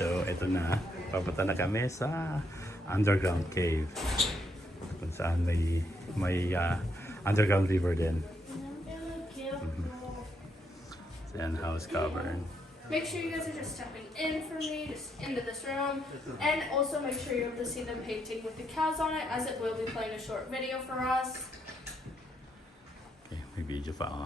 So, ito na. Papunta na kami sa underground cave. Kung saan may underground river din. So, yan, Howe's Cavern. Make sure you guys are just stepping in for me, just into this room. And also make sure you're able to see the painting with the cows on it, as it will be playing a short video for us. Okay, may video pa ako.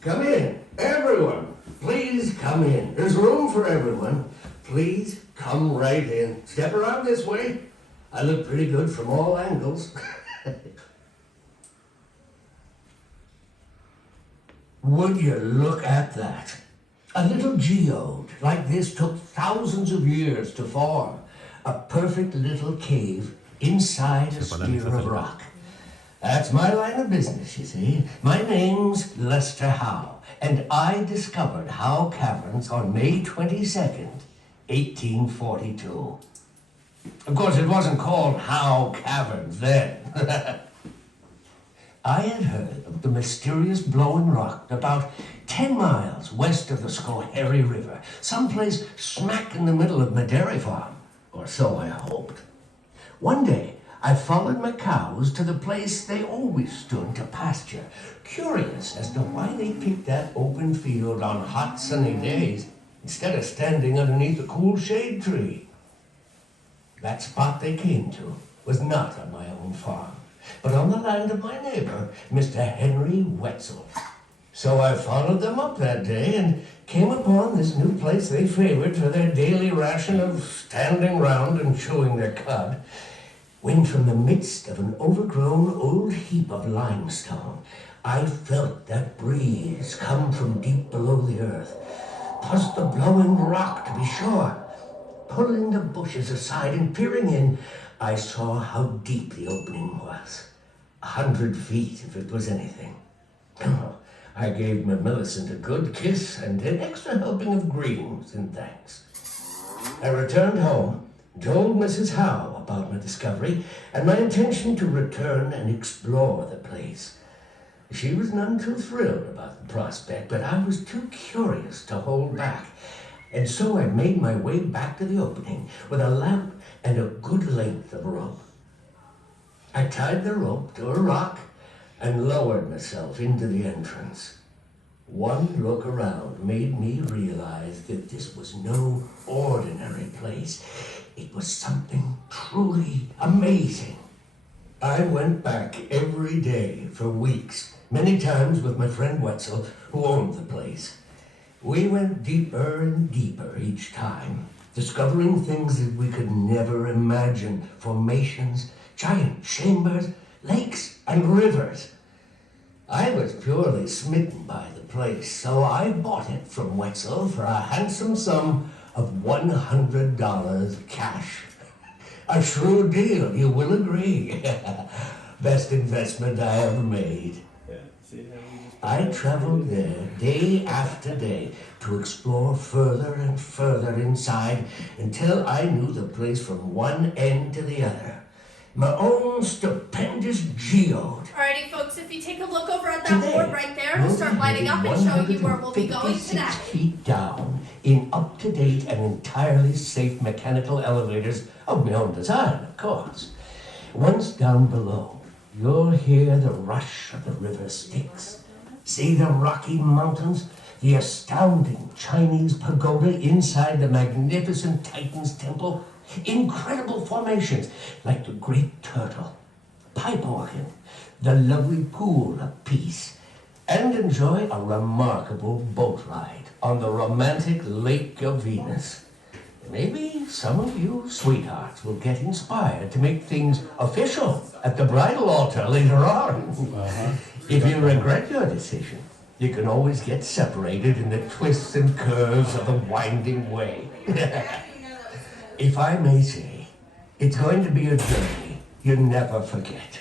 Come in, everyone. Please come in. There's room for everyone. Please come right in. Step around this way. I look pretty good from all angles. Would you look at that? A little geode like this took thousands of years to form. A perfect little cave inside a sphere of rock. That's my line of business, you see. My name's Lester Howe, and I discovered Howe Caverns on May 22nd, 1842. Of course, it wasn't called Howe Caverns then. I had heard of the mysterious blowing rock about 10 miles west of the Schoharie River, someplace smack in the middle of my dairy farm, or so I hoped. One day, I followed my cows to the place they always stood to pasture, curious as to why they picked that open field on hot sunny days instead of standing underneath a cool shade tree. That spot they came to was not on my own farm, but on the land of my neighbor, Mr. Henry Wetzel. So I followed them up that day and came upon this new place they favored for their daily ration of standing round and chewing their cud, when from the midst of an overgrown old heap of limestone, I felt that breeze come from deep below the earth. 'Twas the blowing rock, to be sure. Pulling the bushes aside and peering in, I saw how deep the opening was. 100 feet, if it was anything. I gave my Millicent a good kiss and an extra helping of greens in thanks. I returned home, told Mrs. Howe about my discovery and my intention to return and explore the place. She was none too thrilled about the prospect, but I was too curious to hold back. And so I made my way back to the opening with a lamp and a good length of rope. I tied the rope to a rock and lowered myself into the entrance. One look around made me realize that this was no ordinary place. It was something truly amazing. I went back every day for weeks, many times with my friend Wetzel, who owned the place. We went deeper and deeper each time, discovering things that we could never imagine. Formations, giant chambers, lakes, and rivers. I was purely smitten by the place, so I bought it from Wetzel for a handsome sum of $100 cash. A shrewd deal, you will agree. Best investment I ever made. I traveled there day after day to explore further and further inside until I knew the place from one end to the other. My own stupendous geode. Alrighty, folks, if you take a look over at that board right there, it'll start lighting up and showing you where we'll be going today. 156 feet down in up-to-date and entirely safe mechanical elevators of my own design, of course. Once down below, you'll hear the rush of the river Styx. See the Rocky Mountains, the astounding Chinese pagoda inside the magnificent Titan's temple, incredible formations like the Great Turtle, pipe organ, the lovely Pool of Peace, and enjoy a remarkable boat ride on the romantic Lake of Venus. Maybe some of you sweethearts will get inspired to make things official at the bridal altar later on. If you regret your decision, you can always get separated in the twists and curves of the winding way. If I may say, it's going to be a journey you never forget.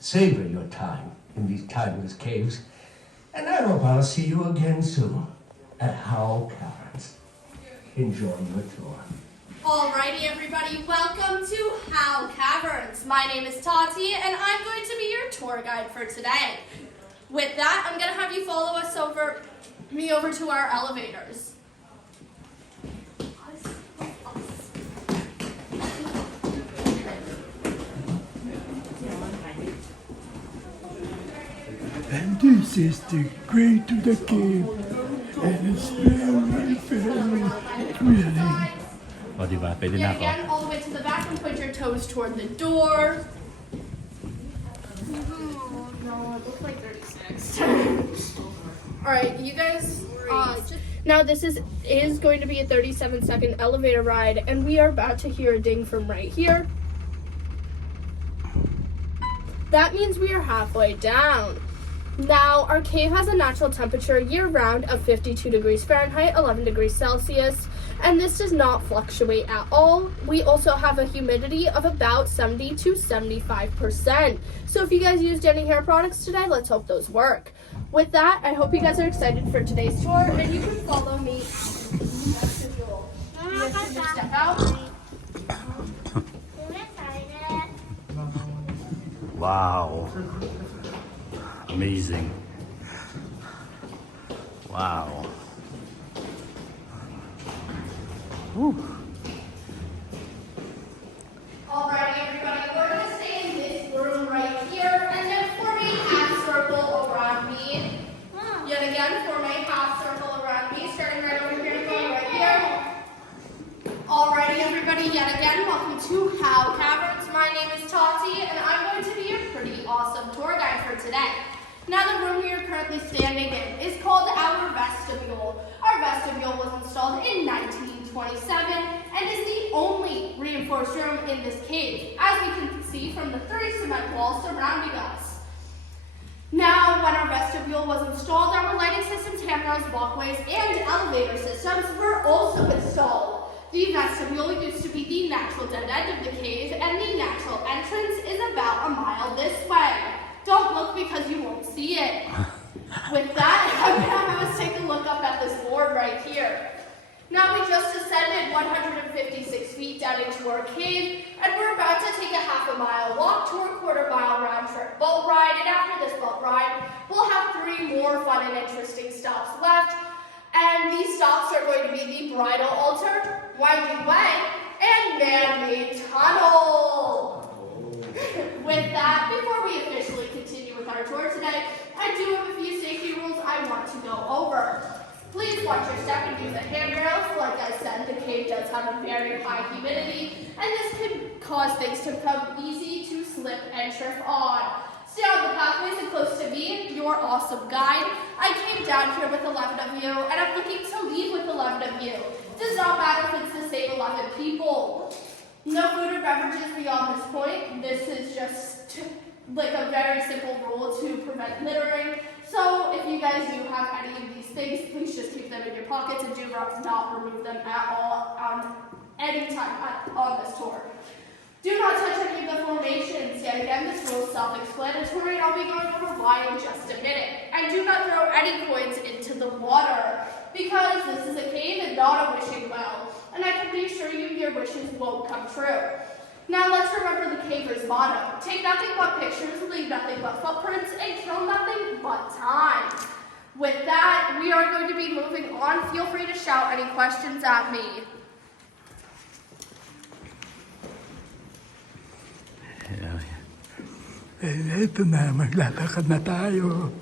Savor your time in these timeless caves, and I hope I'll see you again soon at Howe Caverns. Enjoy your tour. Alrighty, everybody, welcome to Howe Caverns. My name is Tati, and I'm going to be your tour guide for today. With that, I'm going to have you follow us over to our elevators. And this is the great to the cave, and it's very, very thrilling. O, diba? Pwede na Yet ako. again, all the way to the back and point your toes toward the door. No, it looks like 36. Alright, you guys, now this is going to be a 37-second elevator ride, and we are about to hear a ding from right here. That means we are halfway down. Now, our cave has a natural temperature year-round of 52 degrees Fahrenheit, 11 degrees Celsius, and this does not fluctuate at all. We also have a humidity of about 70 to 75%. So if you guys used any hair products today, let's hope those work. With that, I hope you guys are excited for today's tour, and you can follow me. You guys can just step out. Wow. Amazing. Wow. Whew. Alrighty, everybody, we're going to stay in this room right here, and then form a half circle around me. Yet again, form a half circle around me, starting right over here and going right here. Alrighty, everybody, yet again, welcome to Howe Caverns. My name is Tati, and I'm going to be your pretty awesome tour guide for today. Now, the room we are currently standing in is called our vestibule. Our vestibule was installed in 1927 and is the only reinforced room in this cave, as we can see from the 3 cement walls surrounding us. Now, when our vestibule was installed, our lighting systems, handrails, walkways, and elevator systems were also installed. The vestibule used to be the natural dead end of the cave, and the natural entrance is about a mile this way. Don't look because you won't see it. With that, I'm going to have us take a look up at this board right here. Now, we just ascended 156 feet down into our cave, and we're about to take a half-a-mile walk to a quarter-mile round-trip boat ride, and after this boat ride, we'll have 3 more fun and interesting stops left, and these stops are going to be the bridal altar, winding way, and man-made tunnel. With that, before we officially continue with our tour today, I do have a few safety rules I want to go over. Please watch your step and use the handrails. Like I said, the cave does have a very high humidity, and this could cause things to become easy to slip and trip on. Stay on the pathways and close to me, your awesome guide. I came down here with 11 of you, and I'm looking to leave with 11 of you. Does not matter if it's the same 11 people. No food or beverages beyond this point. This is just like a very simple rule to prevent littering. So if you guys do have any of these things, please just keep them in your pockets and do not remove them at all on any time on this tour. Do not touch any of the formations. Yet again, this rule is self-explanatory, and I'll be going over why in just a minute. And do not throw any coins into the water, because this is a cave and not a wishing well. And I can reassure you, your wishes won't come true. Now let's remember the caver's motto. Take nothing but pictures, leave nothing but footprints, and kill nothing but time. With that, we are going to be moving on. Feel free to shout any questions at me. Eto na, maglalakad na tayo.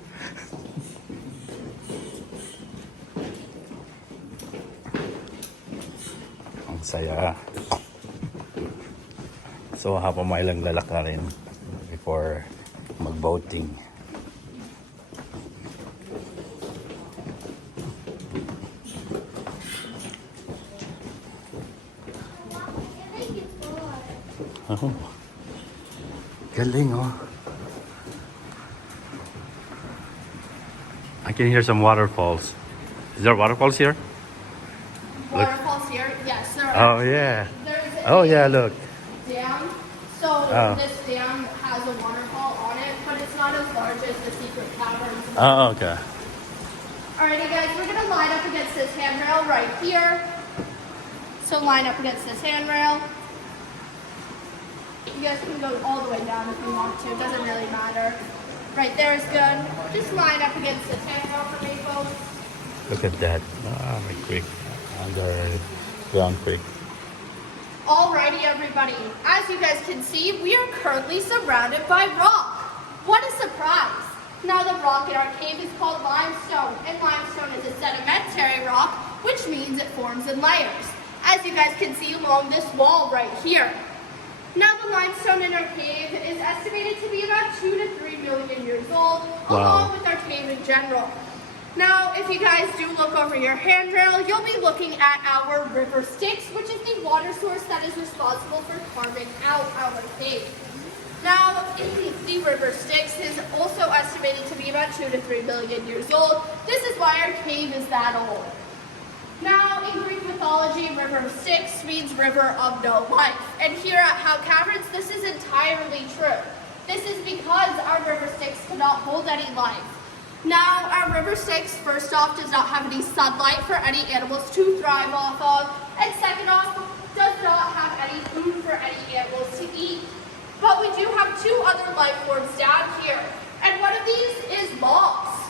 Ang saya. So, half a mile lang lalakarin before mag-boating. Oh, galing oh. I can hear some waterfalls. Is there waterfalls here? Waterfalls here? Yes, there are. Oh yeah. There's Oh yeah, look. Dam. So this dam has a waterfall on it, but it's not as large as the secret caverns. Oh, okay. Alrighty guys, we're gonna line up against this handrail right here. So line up against this handrail. You guys can go all the way down if you want to. It doesn't really matter. Right there is good. Just line up against this handrail for me, folks. Look at that. Ah, my creek. Underground creek. Alrighty, everybody. As you guys can see, we are currently surrounded by rock. What a surprise! Now the rock in our cave is called limestone, and limestone is a sedimentary rock, which means it forms in layers, as you guys can see along this wall right here. Now the limestone in our cave is estimated to be about 2 to 3 million years old, along with our cave in general. Now, if you guys do look over your handrail, you'll be looking at our river Styx, which is the water source that is responsible for carving out our cave. Now, the river Styx is also estimated to be about 2 to 3 million years old. This is why our cave is that old. Now, in Greek mythology, river Styx means river of no life. And here at Howe Caverns, this is entirely true. This is because our river Styx cannot hold any life. Now, our river Styx, first off, does not have any sunlight for any animals to thrive off of, and second off, does not have any food for any animals to eat. But we do have 2 other life forms down here, and one of these is moss.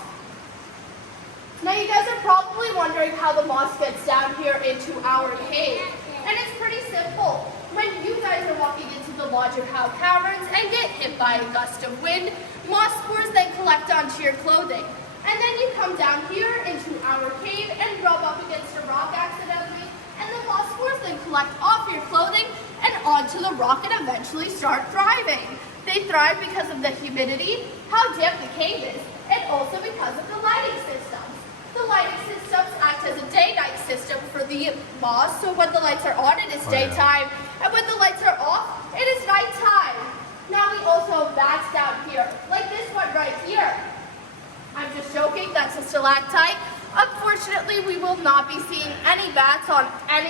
Now, you guys are probably wondering how the moss gets down here into our cave, and it's pretty simple. When you guys are walking into the lodge of Howe Caverns and get hit by a gust of wind, moss spores then collect onto your clothing. And then you come down here into our cave and rub up against a rock accidentally, and the moss spores then collect off your clothing and onto the rock and eventually start thriving. They thrive because of the humidity, how damp the cave is, and also because of the lighting systems. The lighting systems act as a day-night system for the moss, so when the lights are on, it is daytime, and when the lights are off, it is nighttime. Now we also have bats down here, like this one right here. I'm just joking, that's a stalactite. Unfortunately, we will not be seeing any bats on at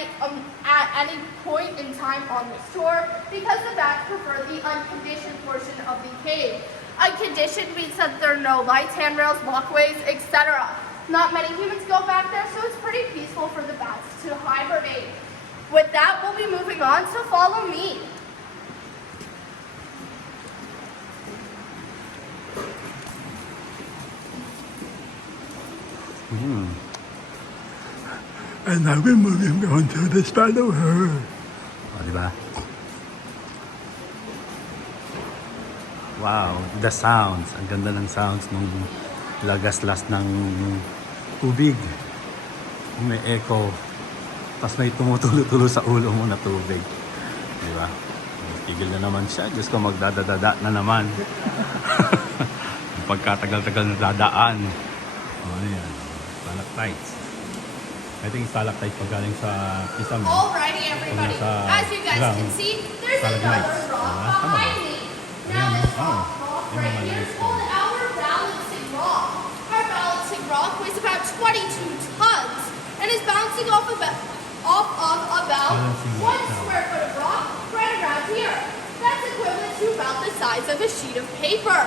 any point in time on this tour because the bats prefer the unconditioned portion of the cave. Unconditioned means that there are no lights, handrails, walkways, etc. Not many humans go back there, so it's pretty peaceful for the bats to hibernate. With that, we'll be moving on, so follow me. And now we're moving on to the follower. O, diba? Wow, the sounds. Ang ganda ng sounds nung lagaslas ng tubig. May echo. Tapos may tumutulo-tulo sa ulo mo na tubig. Diba? Tigil na naman siya. Diyos ko, magdadadada na naman. Pagkatagal-tagal na dadaan. O, ayan. Stalactites. I think stalactites pag galing sa isang. Alrighty, everybody. As you guys can see, there's another rock behind me. Now this rock right here is called our balancing rock. Our balancing rock weighs about 22 tons and is bouncing off of about 1 square foot of rock right around here. That's equivalent to about the size of a sheet of paper.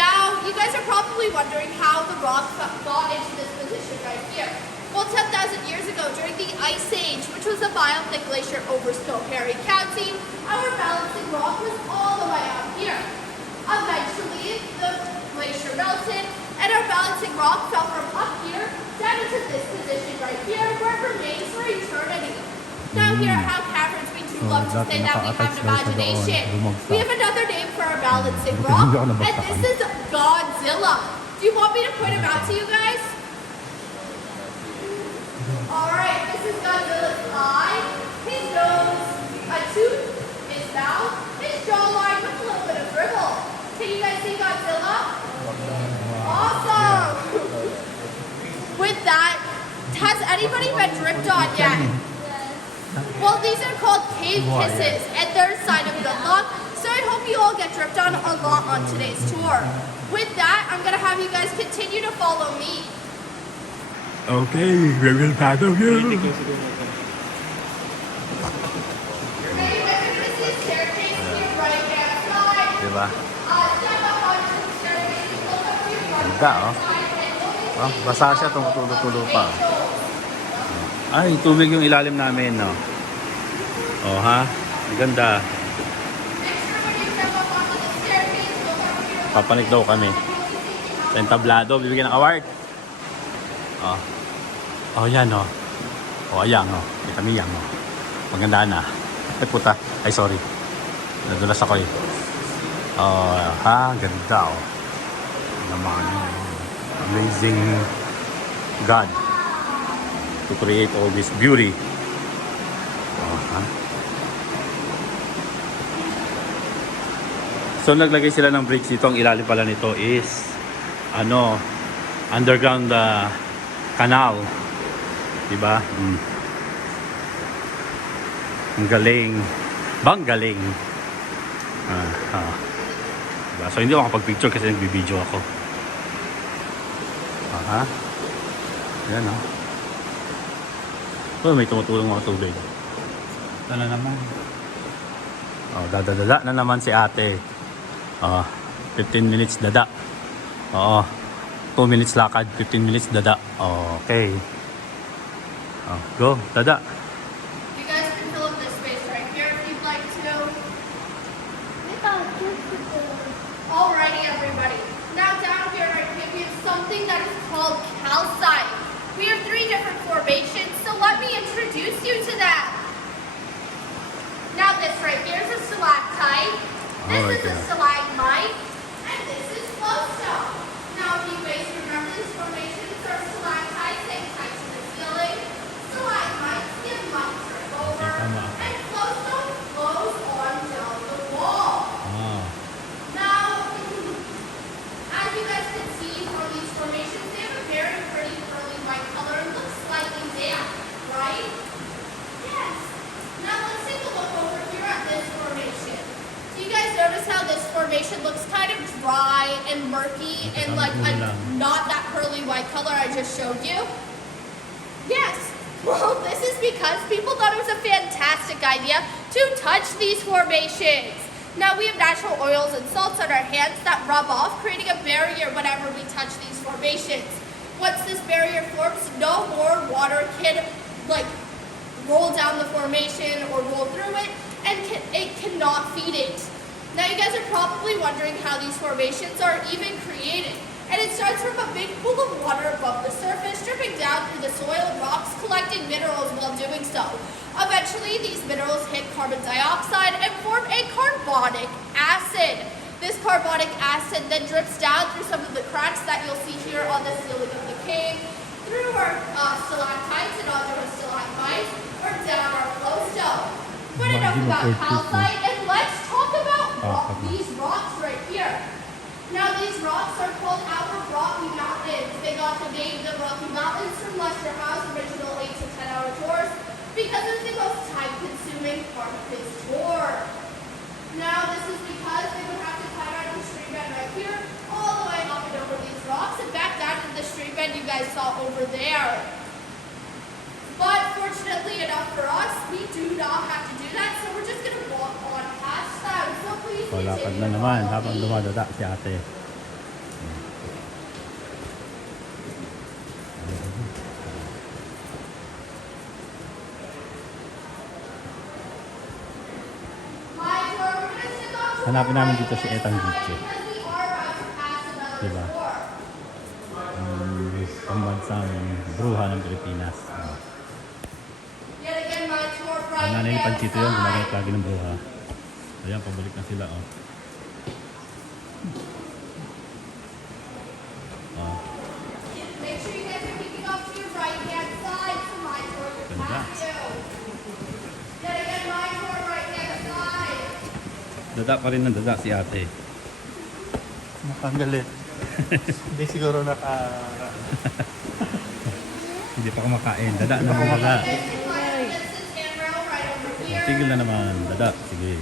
Now, you guys are probably wondering how the rock got into this position right here. Well, 10,000 years ago, during the Ice Age, which was a biothic glacier over Schoharie County, our balancing rock was all the way out here. Eventually, the glacier melted, and our balancing rock fell from up here down into this position right here, where it remains for eternity. Now here at Howe Caverns, we do love to say that we have an imagination. We have another name for our balancing rock, and this is Godzilla. Do you want me to point him out to you guys? Alright, this is Godzilla's eye, his nose, a tooth, his mouth, his jawline with a little bit of dribble. Can you guys see Godzilla? Awesome! With that, has anybody been dripped on yet? Well, these are called cave kisses, and they're a sign of good luck, so I hope you all get dripped on a lot on today's tour. With that, I'm going to have you guys continue to follow me. Okay, we will follow you. Now you guys are going to see a staircase to your right-hand side. Diba? Step up onto the staircase, look up to your Ganda, oh. right side, and look at Oh, basa siya, tumutulo-tulo pa. Ay, tubig yung ilalim namin, no? Oh, ha? Ang ganda. Make sure when you step up onto the staircase, look over here. Papanik daw kami. Sa entablado, bibigyan ng award. Oh. Oh, yan, oh. Oh, ayan, oh. Kita mo yan, oh. Magandaan na. Ay, puta. Ay, sorry. Nadulas ako, eh. Oh, ha? Ganda, oh. Naman, amazing God to create all this beauty. Oh, ha? So naglagay sila ng bridge dito. Ang ilalim pala nito is underground canal. Diba? Ang galing. Bang galing. Diba? So hindi ako makapag-picture kasi nagbibideo ako. Aha. Yan, oh. Oh, may tumutulong mga tubig. Ito na naman. Oh, dada na naman si ate. 15 minutes dada. Oo. 2 minutes lakad, 15 minutes dada. Okay. Go, dada. You guys can fill up this space right here if you'd like to. Alrighty, everybody. Now down here right here, we have something that is called calcite. We have 3 different formations, so let me introduce you to that. Now this right here is a stalactite, this is a stalagmite, and this is flowstone. Now if you guys remember these formations are stalactites, they tie to the ceiling, stalagmites give light drip over, and flowstone flows on down the wall. Now, as you guys can see from these formations, they have a very pretty pearly white color. It looks slightly damp, right? Yes. Now let's take a look over here at this formation. Do you guys notice how this formation looks kind of dry and murky and like not that pearly white color I just showed you? Yes. Well, this is because people thought it was a fantastic idea to touch these formations. Now we have natural oils and salts on our hands that rub off, creating a barrier whenever we touch these formations. Once this barrier forms, no more water can roll down the formation or roll through it, and it cannot feed it. Now you guys are probably wondering how these formations are even created. And it starts from a big pool of water above the surface, dripping down through the soil and rocks, collecting minerals while doing so. Eventually, these minerals hit carbon dioxide and form a carbonic acid. This carbonic acid then drips down through some of the cracks that you'll see here on the ceiling of the cave, through our stalactites and onto our stalagmites, or down our flowstone. But enough about calcite, and let's talk about these rocks right here. Now these rocks are called our Rocky Mountains. They got the name the Rocky Mountains from Lester Howe's original 8 to 10 hour tours because it's the most time-consuming part of his tour. Now this is because they would have to climb out of the stream bed right here, all the way up and over these rocks, and back down to the stream bed you guys saw over there. But fortunately enough for us, we do not have to do that, so we're just going to walk on past that. So please Palakad continue na to naman follow habang me. dumadada si ate. My tour, we're going to stick on to Hanapin our namin dito right si hand Etang side Gitche. because we are about to pass another Diba? tour. Pambansang bruha ng Pilipinas. Yet again, my tour right Ang nanay ni hand Panchito yun, gumagamit side. lagi ng bruha. Ayan, pabalik na sila, oh. Make sure you guys are keeping up to your right hand side so my tour can Ganda. pass you. Yet again, my tour right hand side. Dada pa rin ng dada si ate. Nakagalit. Hindi siguro Hindi pa kumakain. Dada na mga dada. This is handrail right over here. Tigil na naman. Dada. Sige.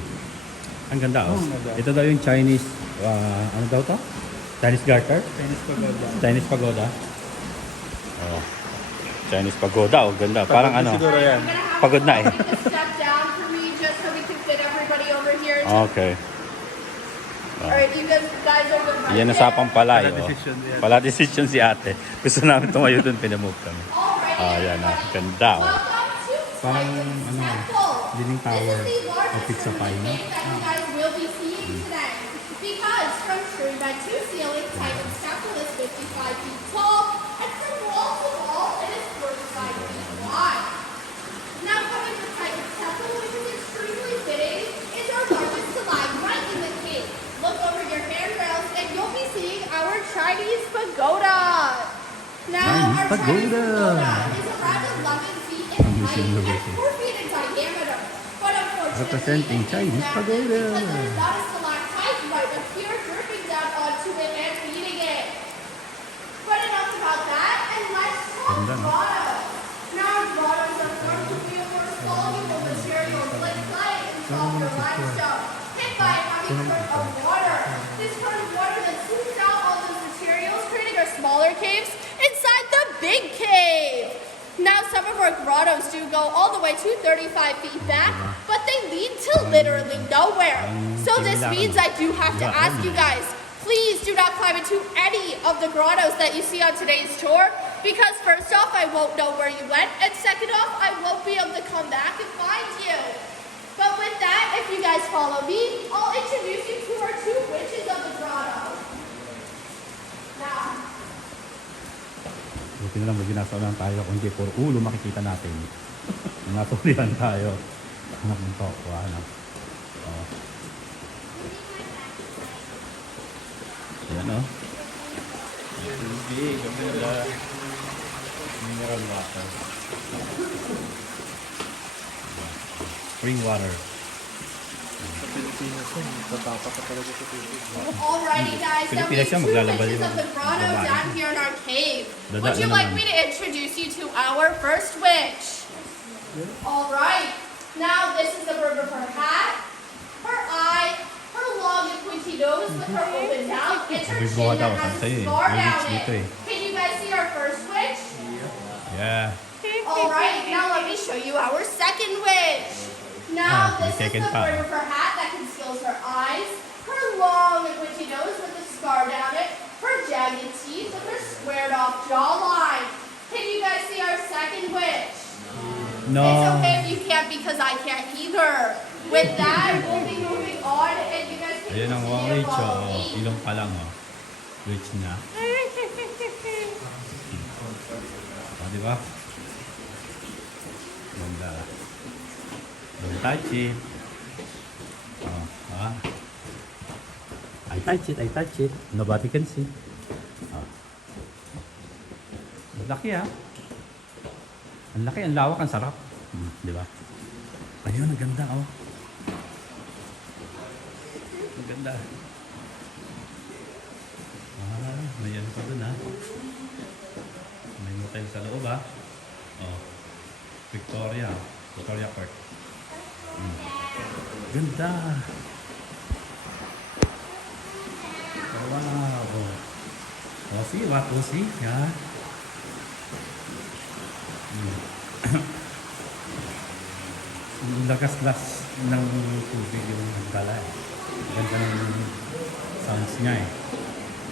Ang ganda, oh. Ito daw yung Chinese, ano daw to? Chinese garter? Chinese pagoda. Chinese pagoda. Oh. Chinese pagoda, oh. Ganda. Parang ano. Siguro yan. We're gonna have Pagod na, eh. to step down for me just so we can fit everybody over here. Okay. Alright, you guys are good right Yan ang there. sapang palay, Pala oh. decision yan. Pala decision si ate. Gusto namin tumayo dun, pinamove kami. Alright, Ah, yan ah. Ganda oh. Welcome to Parang Titan's ano, Temple. Leaning This Tower is the o largest Pizza Pie, room no? cave that you guys will be seeing today. Because from tree bed to ceiling, Titan's Temple is 55 feet tall, and from wall to wall, it is 45 feet wide. Now coming to Titan's Temple, which is extremely fitting, is our largest stalagmite in the cave. Look over your handrails, and you'll be seeing our Chinese pagoda. Now, Chinese our Chinese pagoda. pagoda is around 11 feet in height and 4 feet in diameter. But unfortunately, Representing it is Chinese damaged pagoda. because there's not a stalactite right up here dripping down onto it and feeding it. But enough about that, and let's talk Ganda, no? grottos. Now, grottos are formed to be a more soluble materials like clay and softer limestone, hit by a heavy current of water. This current of water then sweeps out all those materials, creating our smaller caves inside the big cave. Now, some of our grottos do go all the way to 35 feet back, but they lead to literally nowhere. So this means I do have to ask you guys, please do not climb into any of the grottos that you see on today's tour, because first off, I won't know where you went, and second off, I won't be able to come back and find you. But with that, if you guys follow me, I'll introduce you to our two witches of the grotto. Now, Buti na lang, maginasa lang tayo. Kung hindi, puro ulo makikita natin. Natulihan tayo. Anak ng toko, ano. Oh. Ayan, oh. Hindi, ganda. Mineral water. Spring water. Sa Pilipinas yun, tatapa ka talaga sa tubig. alrighty guys, now we Pilipinas siya, have two maglalabas witches yung of the grotto babae. down here in our cave. Dada Would you na like naman. me to introduce you to our first witch? Alright, now this is the bird of her hat, her eye, her long and pointy nose with her open mouth, and her Sabi ko chin daw, that has sa'yo a eh. scar May down witch dito it. eh. Can you guys see our first witch? Yeah. Alright, now let me show you our second witch. Now, Ah, may this is second the pa. bird of her hat that conceals her eyes, her long and pointy nose with a scar down it, her jagged teeth, and her squared off jawline. Can you guys see our second witch? No. It's okay if you can't because I can't either. With that, we'll be moving on and you guys can Ayan ang mga continue to witch, follow oh. me. Ilong pa lang, oh. Witch na. Oh, di ba? Ganda. Don't touch it. Oh, ah. I touch it, I touch it. Nobody can see. Oh. Ang laki, ah. Ang laki, ang lawak, ang sarap. Di ba? Ayun, ang ganda, oh. Ang ganda. Ah, may ano pa dun, ha? May motel sa loob, ha? Oh. Victoria. Victoria Park. Ganda. Wow. Oh, see what? Oh, see? Yeah. Ang lakas-las ng tubig yung dala eh. Ganda ng sounds niya eh.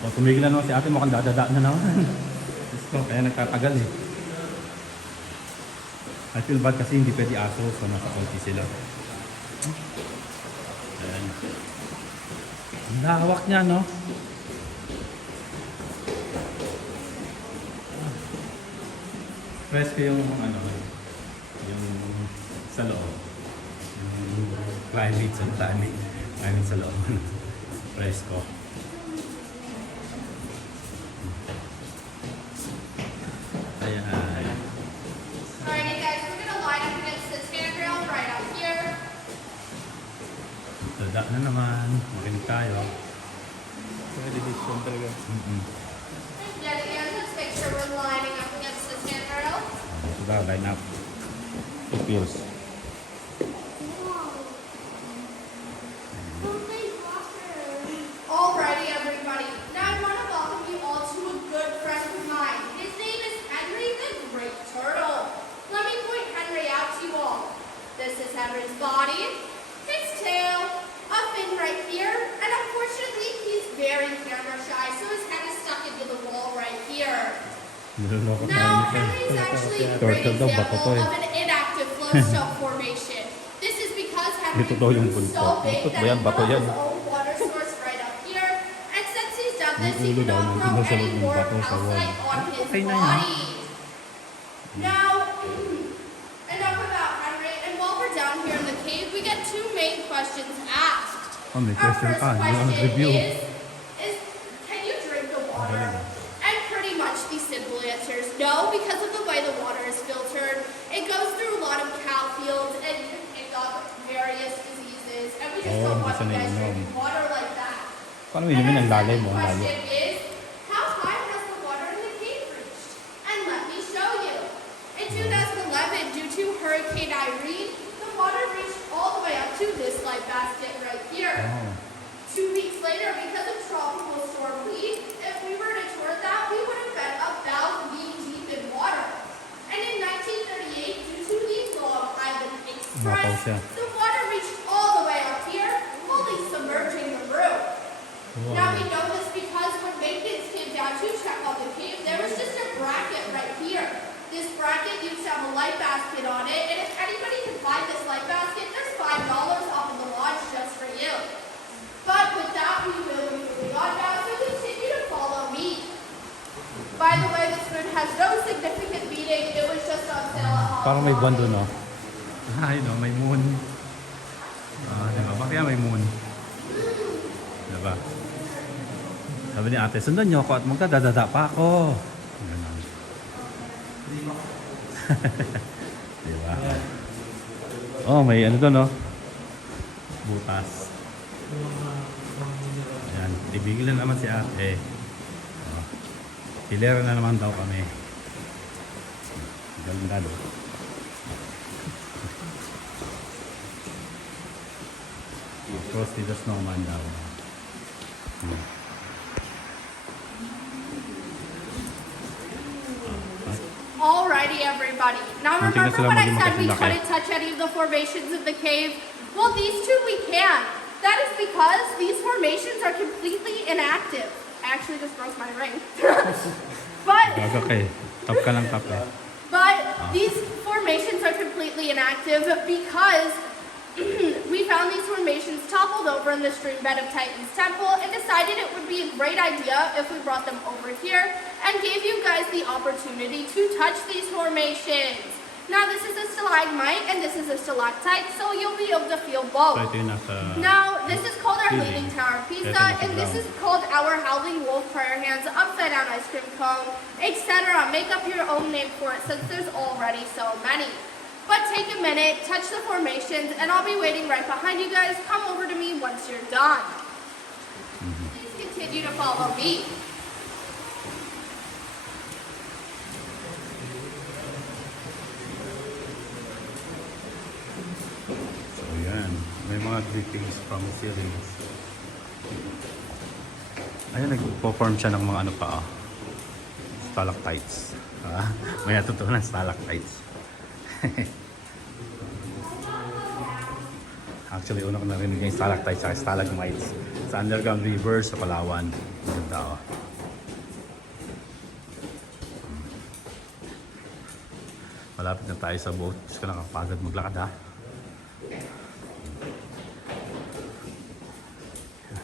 O, tumigil na naman si ate, mukhang dadada na naman. Diyos ko, kaya nagtatagal eh. I feel bad kasi hindi pwede aso, so nasa konti sila. Ayan. Ang lawak niya, no? Fresco yung ano, yung sa loob. Yung climate sa loob. Fresco. Ayan. Alrighty guys, we're gonna line up against this handrail right up here. Dada na naman. Makinig tayo. Meditation talaga. Yet again, let's make sure we're lining up against this handrail. Ito daw, line up. It feels. Alrighty, everybody. Now I want to welcome you all to a good friend of mine. His name is Henry the Great Turtle. Let me point Henry out to you all. This is Henry's body, his tail, a fin right here, and unfortunately he's very camera shy, so his head is stuck into the wall right here. Niloloko na Now, rin ito. Henry is actually a great Turtle daw, bato example to eh. of an inactive flowstone formation. This is because Henry Ito daw yung grew buntot. so big Buntot that ba yan? he Bato built yan. his own water source right up here. And since he's done this, he Yung ulo daw, cannot nandun grow na sa loob any ng more bato sa wall. calcite on his Okay na yan. body. Now, enough about Henry. And while we're down here in the cave, we get two main questions asked. Oh, may Our question first pa. Hindi ako question nag-review. is, can you drink the water? And pretty much the simple answer is no, because of the way the water is filtered. It goes through a lot of cow fields and can pick up various diseases. And we just Oh, don't want basta you guys nainom. drinking water like that. Paano inumin ang lalim mo? And Ang our second lalim. question is, how high has the water in the cave reached? And let me show you. In 2011, due to Hurricane Irene, the water reached all the way up to this life basket right here. Oh. 2 weeks later, because of tropical storm Lee, if we were to tour that, we would have been about knee deep in water. And in 1938, due to the Long Island Napaw Express, siya. the water reached all the way up here, fully submerging the room. Now we know this because when maintenance came down to check on the cave, there was just a bracket right here. This bracket used to have a light basket on it, and if anybody can find this light basket, there's $5 off of the lodge just for you. But with that, we will be moving on now, so continue to follow me. By the way, this food has no significant meaning. It was just on sale at Parang may buwan Halloween. doon, no? Ay, no, may moon. Diba? Bakit kaya may moon? Diba? Sabi ni ate, sundan niyo ako at magdadada pa ako. Ganun. Diba? Oh, may ano doon, no? Butas. Ayan, ibigil na naman si ate. Oh. Hilera na naman daw kami. Ganda doon. Frosty the Snowman daw. Alrighty, everybody. Now Muntik na remember sila when I maging said we makasing-laki. couldn't touch any of the formations of the cave? Well, these two we can. That is because these formations are completely inactive. I actually just broke my ring. but Gaga ka eh. Tap ka lang tap eh. but these formations are completely inactive because we found these formations toppled over in the stream bed of Titan's Temple and decided it would be a great idea if we brought them over here and gave you guys the opportunity to touch these formations. Now this is a stalagmite and this is a stalactite, so you'll be able to feel both. So ito yung nasa... Now, this is called our Feeling. Leaning Tower of Pisa, Ito nasa and this ground. is called our Howling Wolf Prayer Hands, Upside Down Ice Cream Cone, etc. Make up your own name for it since there's already so many. But take a minute, touch the formations, and I'll be waiting right behind you guys. Come over to me once you're done. Please continue to follow me. So yan. May mga drippings from ceilings. Ayun, nag-perform siya ng mga ano pa ah. Stalactites. Ah, may natutunan stalactites. Actually, una ko narinig yung stalactites at stalagmites sa underground river sa Palawan. Ganda oh. Malapit na tayo sa boat. Diyos ko nakapagod maglakad ha.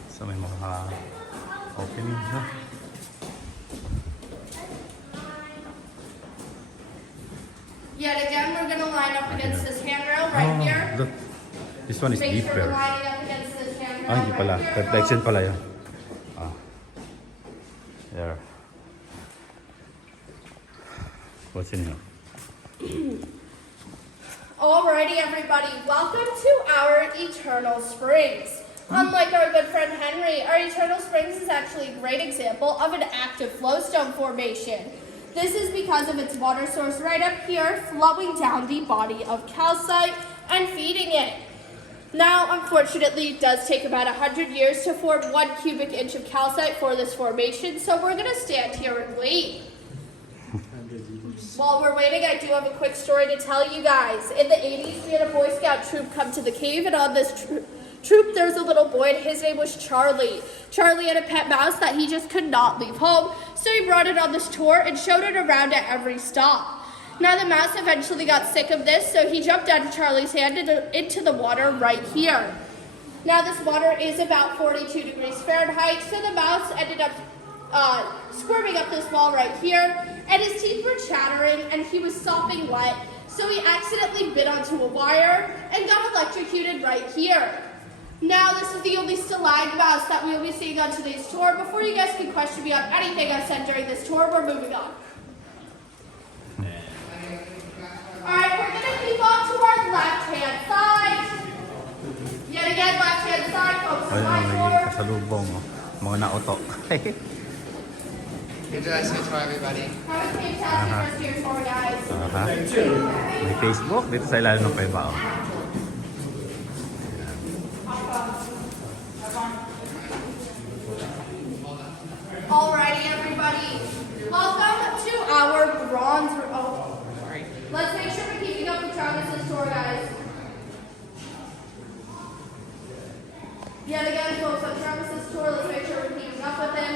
So may mga opening ha. Yet again, we're going to line up against this handrail right here. Look. This one is Make sure we're deeper. lining up against this handrail Ah, hindi pala. right here. Reflection pala yun. Ah. There. What's in here? Alrighty, everybody, welcome to our Eternal Springs. Unlike our good friend Henry, our Eternal Springs is actually a great example of an active flowstone formation. This is because of its water source right up here, flowing down the body of calcite and feeding it. Now, unfortunately, it does take about 100 years to form 1 cubic inch of calcite for this formation, so we're going to stand here and wait. While we're waiting, I do have a quick story to tell you guys. In the 80s, we had a Boy Scout troop come to the cave, and on this troop, there was a little boy, and his name was Charlie. Charlie had a pet mouse that he just could not leave home, so he brought it on this tour and showed it around at every stop. Now the mouse eventually got sick of this, so he jumped out of Charlie's hand into the water right here. Now this water is about 42 degrees Fahrenheit, so the mouse ended up squirming up this wall right here, and his teeth were chattering and he was sopping wet, so he accidentally bit onto a wire and got electrocuted right here. Now this is the only still-eyed mouse that we will be seeing on today's tour. Before you guys can question me on anything I said during this tour, we're moving on. Alright, we're going to keep on to our left-hand side. Yet again, left-hand side, folks, Ayun, my may tour. kasalubong. Mga nauto. Introduce me to everybody. Have a fantastic rest of your tour, guys. May Facebook dito sa ilalim ng paibao. Alrighty, everybody. Welcome to our bronze. Oh, sorry. Let's make sure we're keeping up with Travis's tour, guys. Yet again, folks, on Travis's tour, let's make sure we're keeping up with him.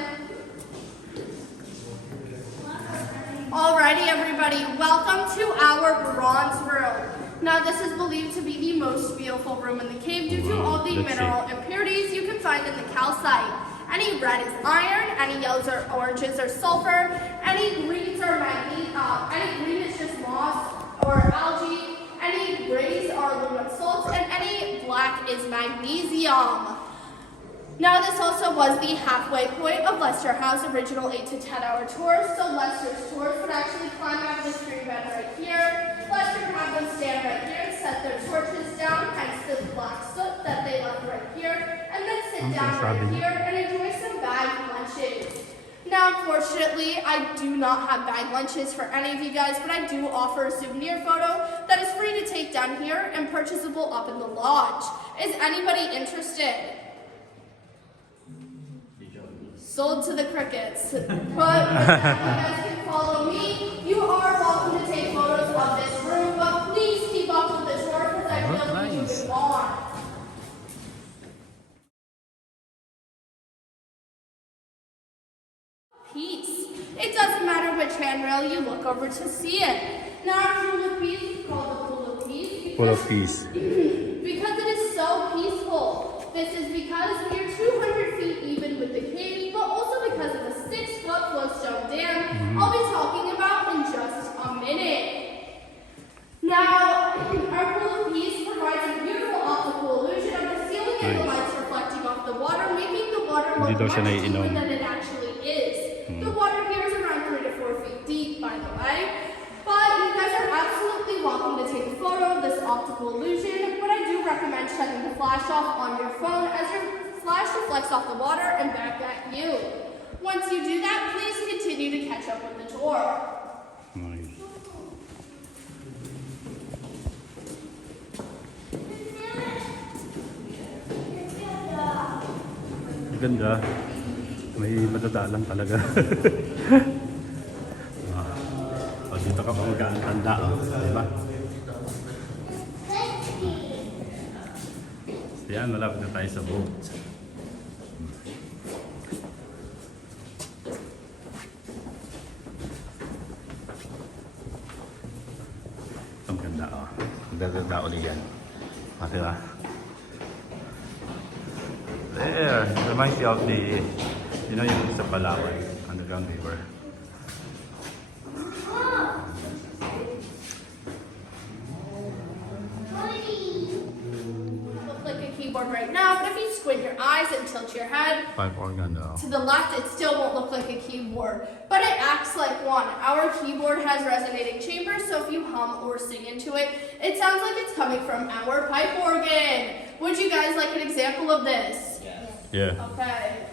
Alrighty, everybody. Welcome to our bronze room. Now, this is believed to be the most beautiful room in the cave due to all the let's mineral impurities you can find in the calcite. Any red is iron, any yellows or oranges are sulfur, any greens are any green is just moss or algae, any grays are aluminum salts, and any black is magnesium. Now this also was the halfway point of Lester Howe's original 8 to 10 hour tours, so Lester's tours would actually climb up the stream bed right here. Lester would have them stand right here and set their torches down, hence the black soot that they left right here, and then sit down right here and enjoy some bagged lunches. Now, unfortunately, I do not have bagged lunches for any of you guys, but I do offer a souvenir photo that is free to take down here and purchasable up in the lodge. Is anybody interested? Sold to the crickets. But with that, you guys can follow me. You are welcome to take photos of this room, but please keep up with the tour because I will be moving on. Peace. It doesn't matter which handrail you look over to see it. Now our pool of peace is called the pool of peace. Full of peace. Because it is so peaceful. This is because we are 200 feet even with the cave, but also because of the 6-foot flowstone dam I'll be talking about in just a minute. Now, our pool of peace provides a beautiful optical illusion of the ceiling and the lights reflecting off the water, making the water look Hindi daw much siya deeper naiinom. than it actually is. The water here is around 3 to 4 feet deep, by the way. But you guys are absolutely welcome to take a photo of this optical illusion, but I do recommend shutting the flash off on your phone as your flash reflects off the water and back at you. Once you do that, please continue to catch up with the tour. Nice. Ang ganda. May madadaalan talaga. O, dito ka pa mag-aantanda, diba? Yan, malapit na tayo sa boat. Ang ganda, oh. Ang ganda ulit yan. Okay ba? There, reminds you of the, you know, yung sa Palawan, underground river. Look like a keyboard right now, but if you squint your eyes and tilt your head Pipe organ, oh. to the left, it still won't look like a keyboard, but it acts like one. Our keyboard has resonating chambers, so if you hum or sing into it, it sounds like it's coming from our pipe organ. Would you guys like an example of this? Yeah. Okay.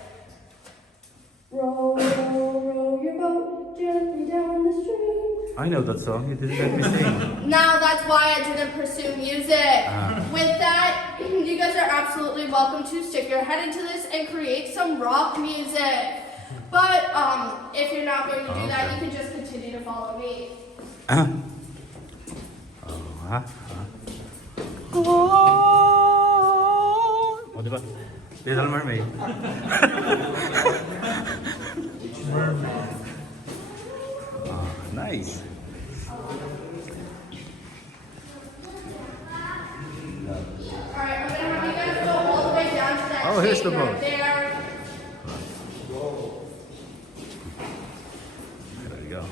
Row, row, row your boat gently down the stream. I know that song. You didn't let me sing. Now that's why I didn't pursue music. Ah. With that, you guys are absolutely welcome to stick your head into this and create some rock music. But if you're not going to do that, you can just continue to follow me. di ba? Little Mermaid. Ah, nice. Alright, I'm gonna have you guys go all the way down to that Oh, here's shade the right boat. there. There we go.